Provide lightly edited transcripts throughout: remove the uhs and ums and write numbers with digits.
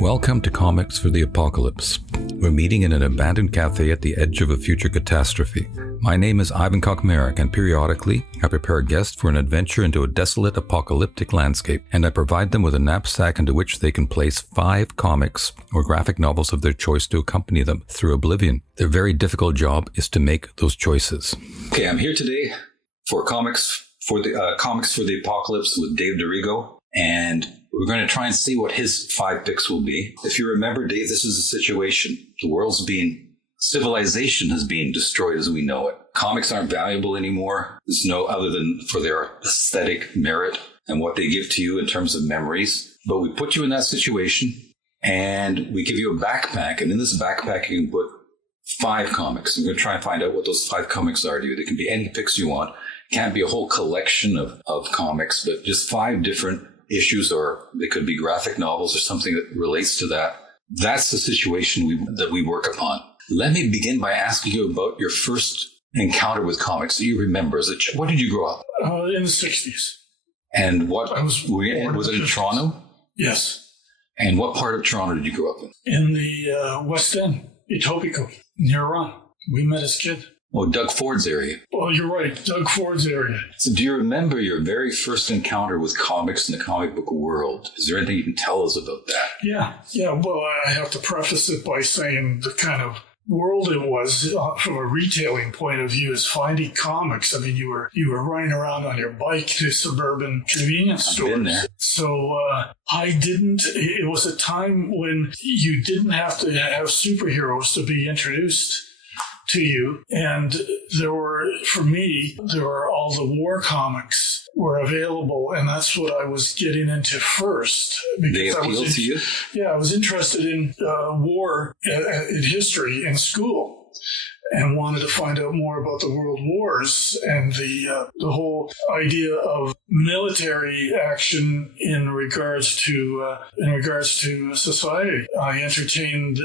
Welcome to Comics for the Apocalypse. We're meeting in an abandoned cafe at the edge of a future catastrophe. My name is Ivan Kokmerek, and periodically I prepare a guest for an adventure into a desolate apocalyptic landscape, and I provide them with a knapsack into which they can place 5 comics or graphic novels of their choice to accompany them through oblivion. Their very difficult job is to make those choices. Okay, I'm here today for Comics for the Apocalypse with Dave Darrigo, and we're going to try and see what his 5 picks will be. If you remember, Dave, this is a situation. Civilization has been destroyed as we know it. Comics aren't valuable anymore. There's no other than for their aesthetic merit and what they give to you in terms of memories. But we put you in that situation and we give you a backpack. And in this backpack, you can put 5 comics. I'm going to try and find out what those 5 comics are to you. They can be any picks you want. It can't be a whole collection of comics, but just 5 different issues, or they could be graphic novels or something that relates to that. That's the situation that we work upon. Let me begin by asking you about your first encounter with comics that you remember. What did you grow up? In the 60s. And was it in Toronto? Yes. And what part of Toronto did you grow up in? In the West End, Etobicoke, near Ron. We met as kids. Oh, Doug Ford's area. Well, you're right, Doug Ford's area. So do you remember your very first encounter with comics in the comic book world? Is there anything you can tell us about that? Yeah. Well, I have to preface it by saying the kind of world it was from a retailing point of view is finding comics. I mean, you were running around on your bike to suburban convenience stores. I've been there. So I didn't. It was a time when you didn't have to have superheroes to be introduced to you. And there were all the war comics were available, and that's what I was getting into first. They appealed to you? Yeah, I was interested in war in history in school and wanted to find out more about the world wars and the whole idea of military action in regards to society. I entertained,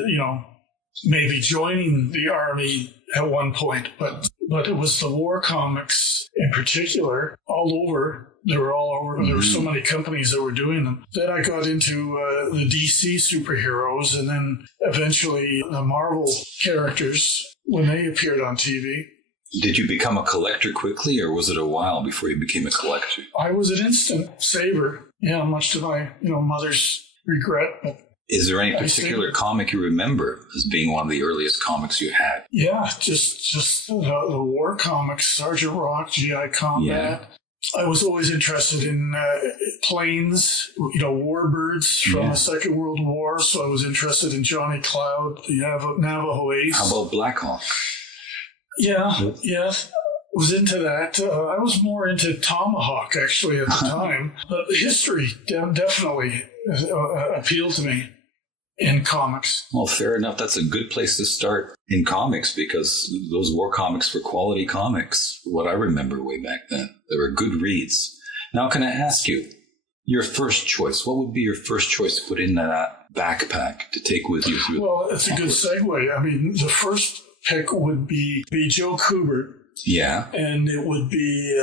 maybe joining the army at one point, but it was the war comics in particular all over. They were all over. Mm-hmm. There were so many companies that were doing them. Then I got into the DC superheroes, and then eventually the Marvel characters when they appeared on TV. Did you become a collector quickly, or was it a while before you became a collector? I was an instant saver. Yeah, much to my mother's regret. But is there any particular comic you remember as being one of the earliest comics you had? Yeah, just the war comics, Sergeant Rock, GI Combat. Yeah. I was always interested in planes, warbirds from the Second World War. So I was interested in Johnny Cloud, the Navajo Ace. How about Black Hawk? Yeah. Was into that. I was more into Tomahawk, actually, at the time. But history definitely appealed to me in comics. Well, fair enough. That's a good place to start in comics, because those war comics were quality comics. What I remember way back then, they were good reads. Now, can I ask you, your first choice? What would be your first choice to put in that backpack to take with you through? Well, it's a good segue. I mean, the first pick would be Joe Kubert. Yeah. And it would be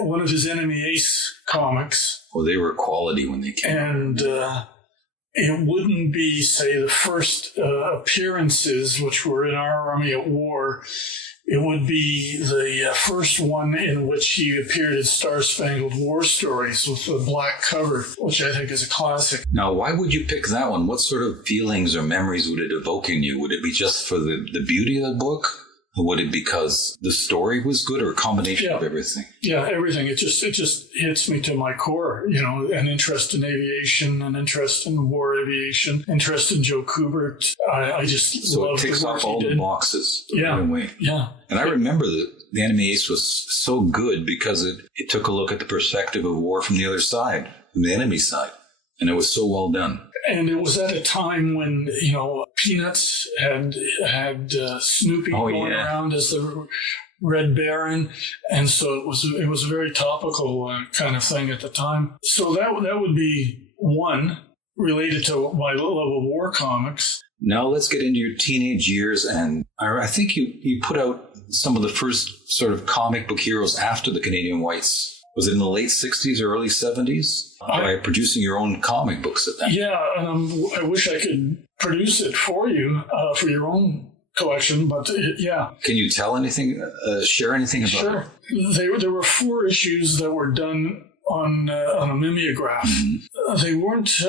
one of his Enemy Ace comics. Well, they were quality when they came out. And it wouldn't be, say, the first appearances, which were in Our Army at War. It would be the first one in which he appeared in Star Spangled War Stories with the black cover, which I think is a classic. Now, why would you pick that one? What sort of feelings or memories would it evoke in you? Would it be just for the beauty of the book? Or would it because the story was good, or a combination of everything? Yeah, everything. It just hits me to my core, an interest in aviation, an interest in war aviation, interest in Joe Kubert. I just so love it ticks off all the boxes. Yeah. And I remember that the Enemy Ace was so good because it took a look at the perspective of war from the other side, from the enemy side. And it was so well done. And it was at a time when, Peanuts had Snoopy going around as the Red Baron. And so it was a very topical kind of thing at the time. So that would be one related to my love of war comics. Now let's get into your teenage years. And I think you put out some of the first sort of comic book heroes after the Canadian Whites Was it in the late 60s or early 70s? By producing your own comic books at that. Yeah, and I wish I could produce it for you for your own collection, but yeah. Can you tell anything, share anything about it? Sure. There were 4 issues that were done on a mimeograph. Mm-hmm. They weren't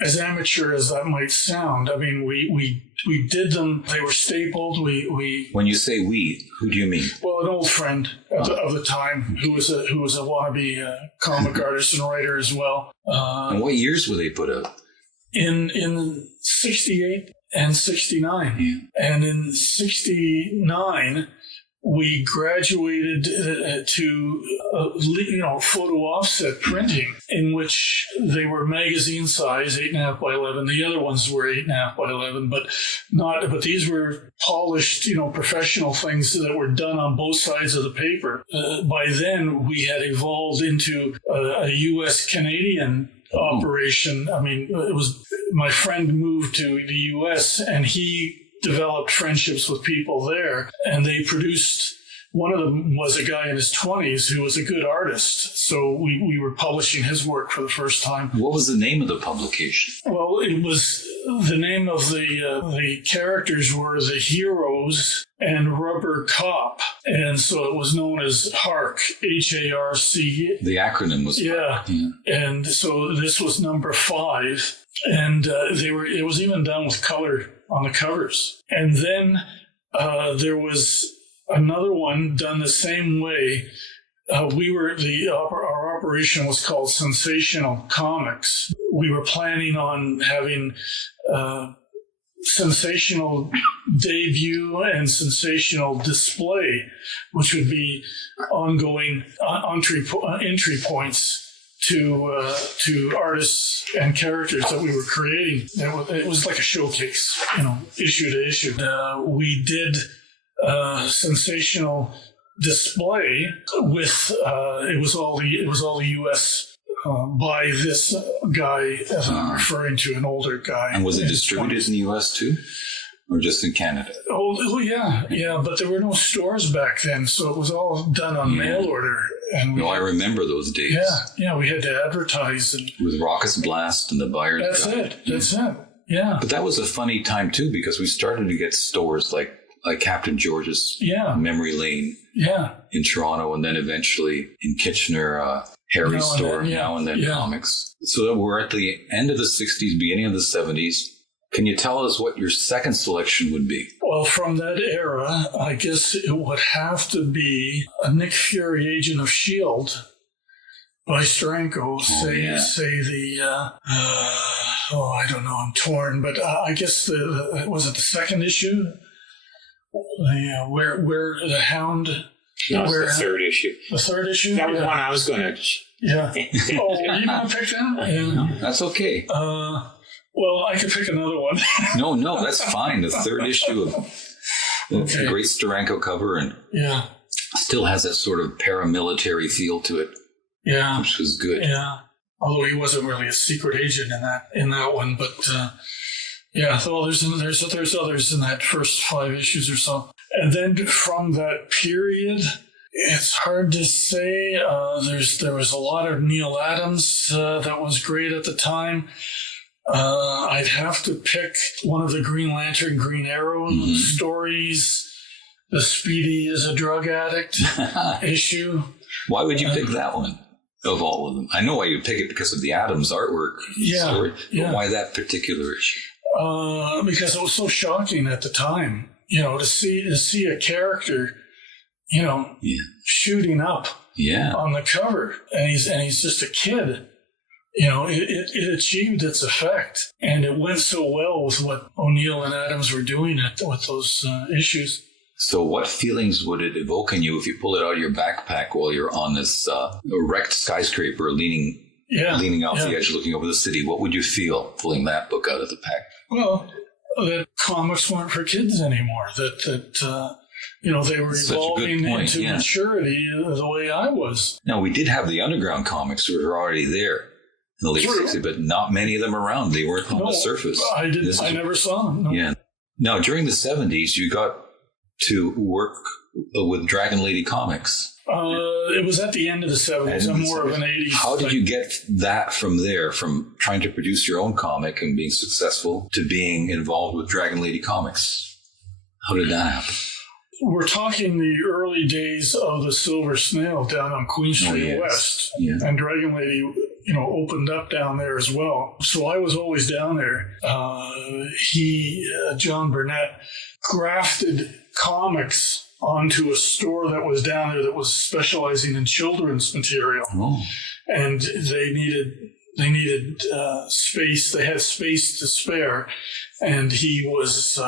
as amateur as that might sound. I mean, we did them. They were stapled. When you say we, who do you mean? Well, an old friend of the time who was a wannabe comic artist and writer as well. And what years were they put out? In 68 and 69. Yeah. And in 69, we graduated to photo offset printing, in which they were magazine size, 8.5 by 11. The other ones were 8.5 by 11, but these were polished, professional things that were done on both sides of the paper. By then, we had evolved into a U.S.-Canadian operation. I mean, it was my friend moved to the U.S. and he developed friendships with people there, and they produced. One of them was a guy in his 20s who was a good artist, so we were publishing his work for the first time. What was the name of the publication? Well, it was the name of the characters were the Heroes and Rubber Cop, and so it was known as HARC, HARC. The acronym was HARC. Yeah, and so this was number 5, and it was even done with color on the covers. And then there was another one done the same way. Our operation was called Sensational Comics. We were planning on having sensational debut and sensational display, which would be ongoing entry points to artists and characters that we were creating. It was like a showcase, issue to issue. We did sensational display with it was all the U.S. By this guy, as I'm referring to, an older guy. And was it distributed in the U.S. too, or just in Canada? Oh yeah, but there were no stores back then, so it was all done on mail order. And I remember those days. Yeah, we had to advertise with Rockets Blast and the Buyer's Guide. That's it. Yeah. But that was a funny time too, because we started to get stores like Captain George's Memory Lane in Toronto, and then eventually in Kitchener, Harry's store, Now and Then Comics. So we're at the end of the 60s, beginning of the 70s. Can you tell us what your second selection would be? Well, from that era, I guess it would have to be a Nick Fury, Agent of S.H.I.E.L.D. by Steranko. Say the I don't know, I'm torn, but I guess was it the second issue? Where the Hound. No, it's the third issue. The third issue? That was one I was going to. Yeah. Oh, were you going to pick that? Yeah. No, that's okay. Well, I could pick another one. No, that's fine. The third issue of the great Steranko cover, and still has that sort of paramilitary feel to it. Yeah. Which was good. Yeah. Although he wasn't really a secret agent in that one, but so there's others in that first 5 issues or so. And then from that period, it's hard to say. There was a lot of Neil Adams that was great at the time. I'd have to pick one of the Green Lantern, Green Arrow stories. The Speedy is a drug addict issue. Why would you pick that one of all of them? I know why you pick it because of the Adams artwork story, but why that particular issue? Because it was so shocking at the time, to see a character, shooting up on the cover, and he's just a kid. It achieved its effect, and it went so well with what O'Neill and Adams were doing with those issues. So what feelings would it evoke in you if you pull it out of your backpack while you're on this wrecked skyscraper leaning off the edge looking over the city? What would you feel pulling that book out of the pack? Well, that comics weren't for kids anymore, that they were evolving into maturity the way I was. Now, we did have the underground comics who were already there in the late 60s, but not many of them around. They weren't on the surface. I never saw them. No. Yeah. Now, during the 70s, you got to work with Dragon Lady Comics. It was at the end of the 70s. I'm more of an 80s. How did you get that from there, from trying to produce your own comic and being successful to being involved with Dragon Lady Comics? How did that happen? We're talking the early days of the Silver Snail down on Queen Street West. Yeah. And Dragon Lady, opened up down there as well. So I was always down there. John Burnett, grafted comics onto a store that was down there that was specializing in children's material. Oh. And they needed space. They had space to spare. And he was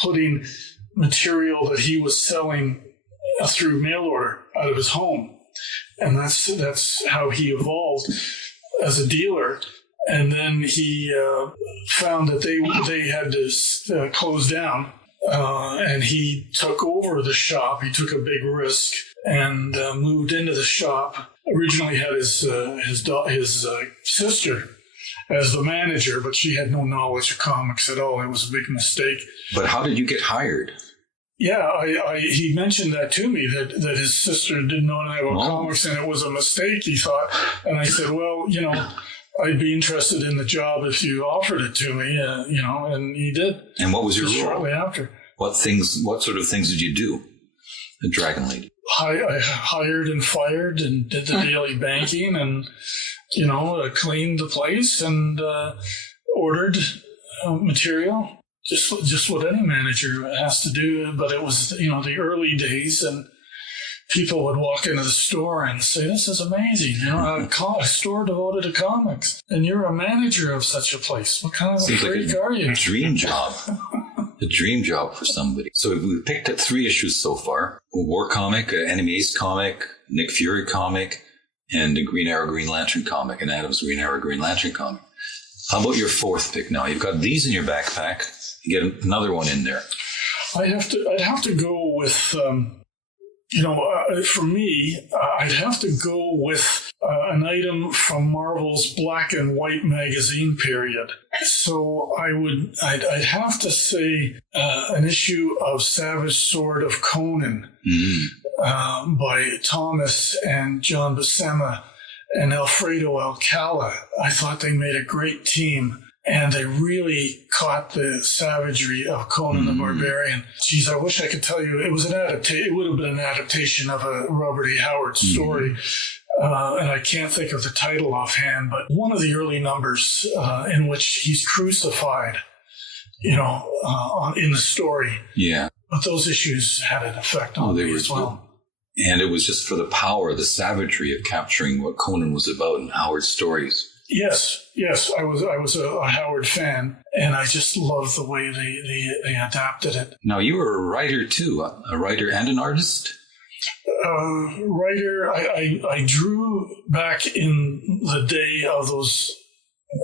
putting material that he was selling through mail order out of his home. And that's how he evolved as a dealer. And then he found that they had to close down. And he took over the shop. He took a big risk and moved into the shop. Originally had his sister as the manager, but she had no knowledge of comics at all. It was a big mistake. But how did you get hired? Yeah, he mentioned that to me, that his sister didn't know anything about comics, and it was a mistake, he thought. And I said, well, I'd be interested in the job if you offered it to me, and he did. And what was your role? Shortly after. What sort of things did you do at Dragon Lady? I hired and fired and did the daily banking and, cleaned the place and ordered material. Just what any manager has to do. But it was, the early days, and people would walk into the store and say, this is amazing, a store devoted to comics. And you're a manager of such a place. What kind of a freak are you? Dream job. A dream job for somebody. So we picked up 3 issues so far. A War comic, an Enemy Ace comic, Nick Fury comic, and a Green Arrow Green Lantern comic, and Adam's Green Arrow Green Lantern comic. How about your 4th pick now? You've got these in your backpack. You get another one in there. I'd have to go with, for me, I'd have to go with an item from Marvel's Black and White magazine period. So I'd have to say an issue of Savage Sword of Conan by Thomas and John Buscema and Alfredo Alcala. I thought they made a great team. And they really caught the savagery of Conan the Barbarian. Geez, I wish I could tell you. It was it would have been an adaptation of a Robert E. Howard story. And I can't think of the title offhand, but one of the early numbers in which he's crucified, in the story. Yeah. But those issues had an effect on me as well. And it was just for the power, the savagery of capturing what Conan was about in Howard's stories. Yes. I was a Howard fan, and I just loved the way they adapted it. Now, you were a writer too, a writer and an artist? Writer, I drew back in the day of those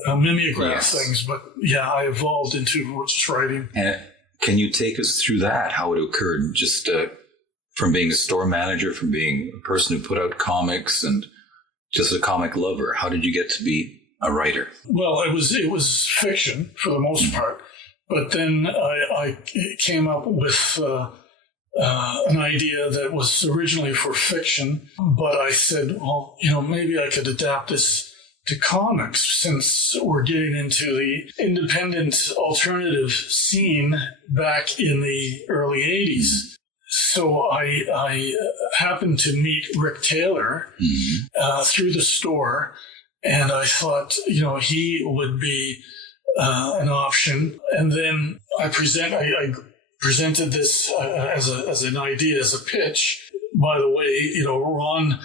mimeograph things, but I evolved into just writing. And can you take us through that, how it occurred, just from being a store manager, from being a person who put out comics and just a comic lover? How did you get to be a writer? Well, it was fiction for the most part, but then I came up with an idea that was originally for fiction, but I said, well, maybe I could adapt this to comics, since we're getting into the independent alternative scene back in the early 80s. So I happened to meet Rick Taylor through the store, and I thought, he would be an option. And then I presented this as an idea, as a pitch. By the way, Ron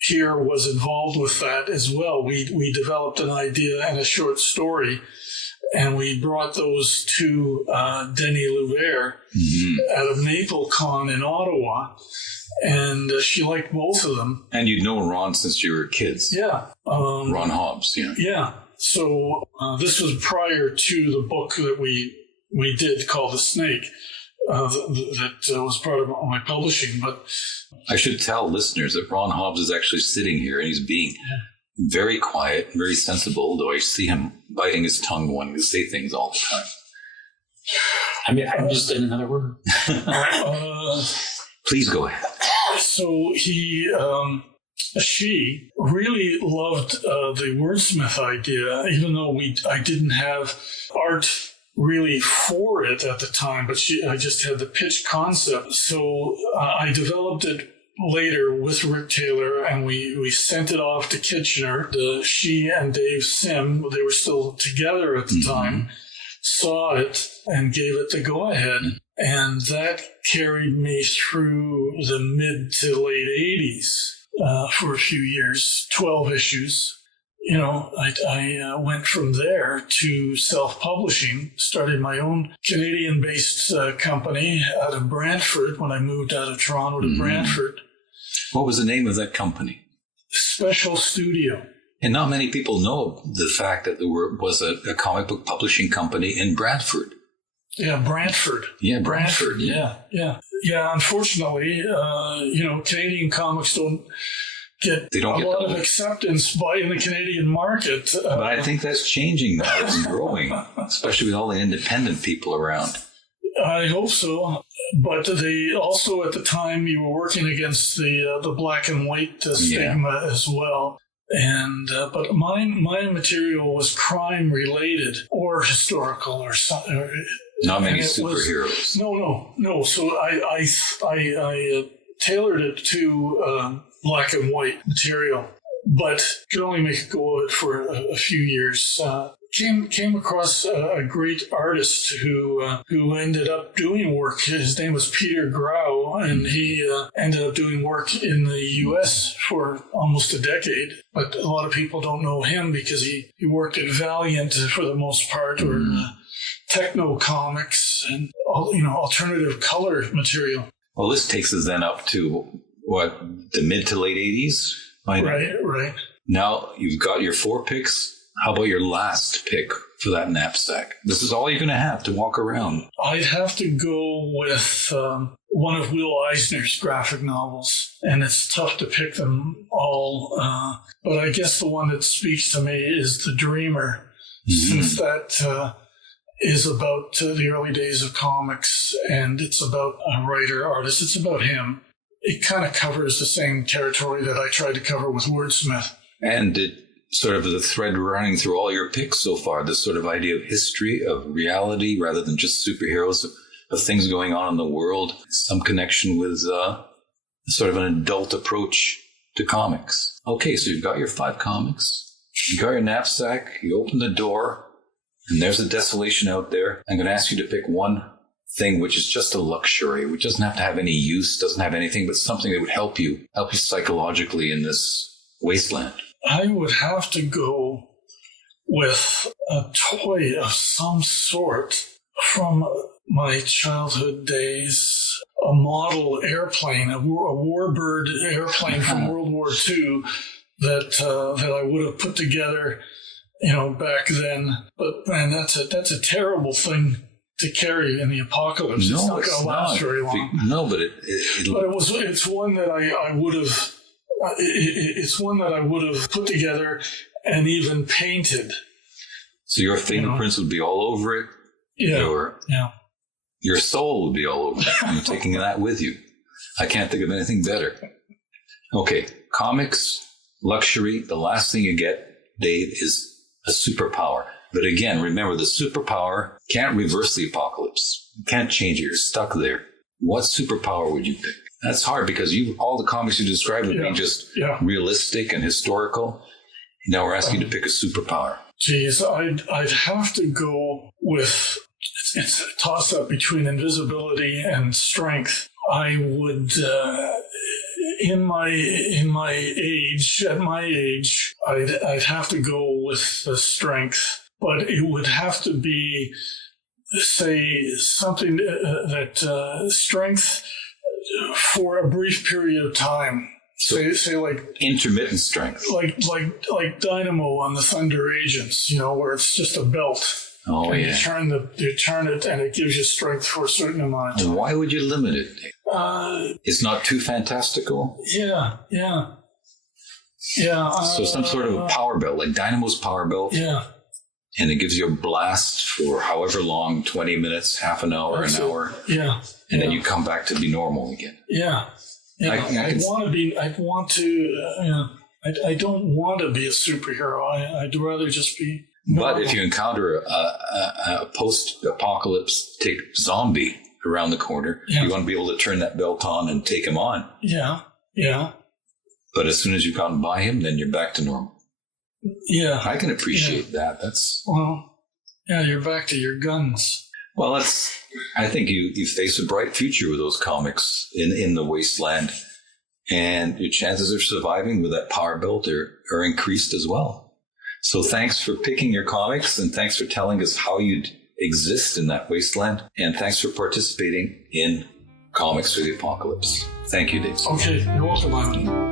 here was involved with that as well. We developed an idea and a short story, and we brought those to Denny Louvert out of NapleCon in Ottawa, and she liked both of them. And you'd known Ron since you were kids. Yeah. Ron Hobbs, Yeah. So this was prior to the book that we did called The Snake that was part of my publishing. But I should tell listeners that Ron Hobbs is actually sitting here, and he's being very quiet, very sensible, though I see him biting his tongue wanting to say things all the time. I'm just in another word. Please go ahead. So she really loved the Wordsmith idea, even though I didn't have art really for it at the time, but I just had the pitch concept. So I developed it later with Rick Taylor, and we sent it off to Kitchener. She and Dave Sim, they were still together at the time, saw it and gave it the go-ahead. And that carried me through the mid to late 80s for a few years, 12 issues. I went from there to self-publishing, started my own Canadian-based company out of Brantford when I moved out of Toronto to Brantford. What was the name of that company? Special Studio. And not many people know the fact that there was a comic book publishing company in Brantford. Yeah, Brantford. Yeah, Brantford. Yeah. Unfortunately, Canadian comics don't get a lot of acceptance in the Canadian market. But I think that's changing now. It's growing, especially with all the independent people around. I hope so. But they also, at the time, you were working against the black and white stigma as well. And but my material was crime related or historical or something. Not many superheroes. No. So I tailored it to black and white material, but could only make a go of it for a few years. Came across a great artist who ended up doing work. His name was Peter Grau, and he ended up doing work in the U.S. for almost a decade. But a lot of people don't know him because he worked at Valiant for the most part, or Techno Comics and alternative color material. Well, this takes us then up to the mid to late 80s? Right. Now you've got your 4 picks. How about your last pick for that knapsack? This is all you're going to have to walk around. I'd have to go with one of Will Eisner's graphic novels, and it's tough to pick them all. But I guess the one that speaks to me is The Dreamer, since that is about the early days of comics, and it's about a writer-artist. It's about him. It kind of covers the same territory that I tried to cover with Wordsmith. And it sort of the thread running through all your picks so far, this sort of idea of history, of reality, rather than just superheroes, of things going on in the world, some connection with sort of an adult approach to comics. Okay, so you've got your 5 comics, you've got your knapsack, you open the door, and there's a desolation out there. I'm going to ask you to pick one thing which is just a luxury, which doesn't have to have any use, doesn't have anything, but something that would help you psychologically in this wasteland. I would have to go with a toy of some sort from my childhood days, a model airplane, a warbird airplane from World War II that I would have put together, back then. But man, that's a terrible thing to carry in the apocalypse. It's not going to last very long. No, but it's one that I would have. It's one that I would have put together and even painted. So your fingerprints would be all over it? Yeah. Your soul would be all over it. You're taking that with you. I can't think of anything better. Okay, comics, luxury, the last thing you get, Dave, is a superpower. But again, remember, the superpower can't reverse the apocalypse. You can't change it. You're stuck there. What superpower would you pick? That's hard because all the comics you described would be just realistic and historical. Now we're asking you to pick a superpower. Geez, I'd have to go with, it's a toss-up between invisibility and strength. I would, at my age, I'd have to go with the strength, but it would have to be, say, something that strength for a brief period of time. Say like intermittent strength, like Dynamo on the Thunder Agents, where it's just a belt. Oh, and yeah. You turn it, and it gives you strength for a certain amount of time. Why would you limit it? It's not too fantastical. Yeah. So some sort of a power belt, like Dynamo's power belt. Yeah. And it gives you a blast for however long, 20 minutes, half an hour, an hour. Yeah. And then you come back to be normal again. Yeah. You know, I don't want to be a superhero. I'd rather just be normal. But if you encounter a post-apocalyptic zombie around the corner, you want to be able to turn that belt on and take him on. Yeah. But as soon as you've gotten by him, then you're back to normal. Yeah. I can appreciate that. You're back to your guns. Well, I think you face a bright future with those comics in the wasteland, and your chances of surviving with that power belt are increased as well. So thanks for picking your comics, and thanks for telling us how you'd exist in that wasteland, and thanks for participating in Comics for the Apocalypse. Thank you, Dave. Okay, you're welcome, Ivan.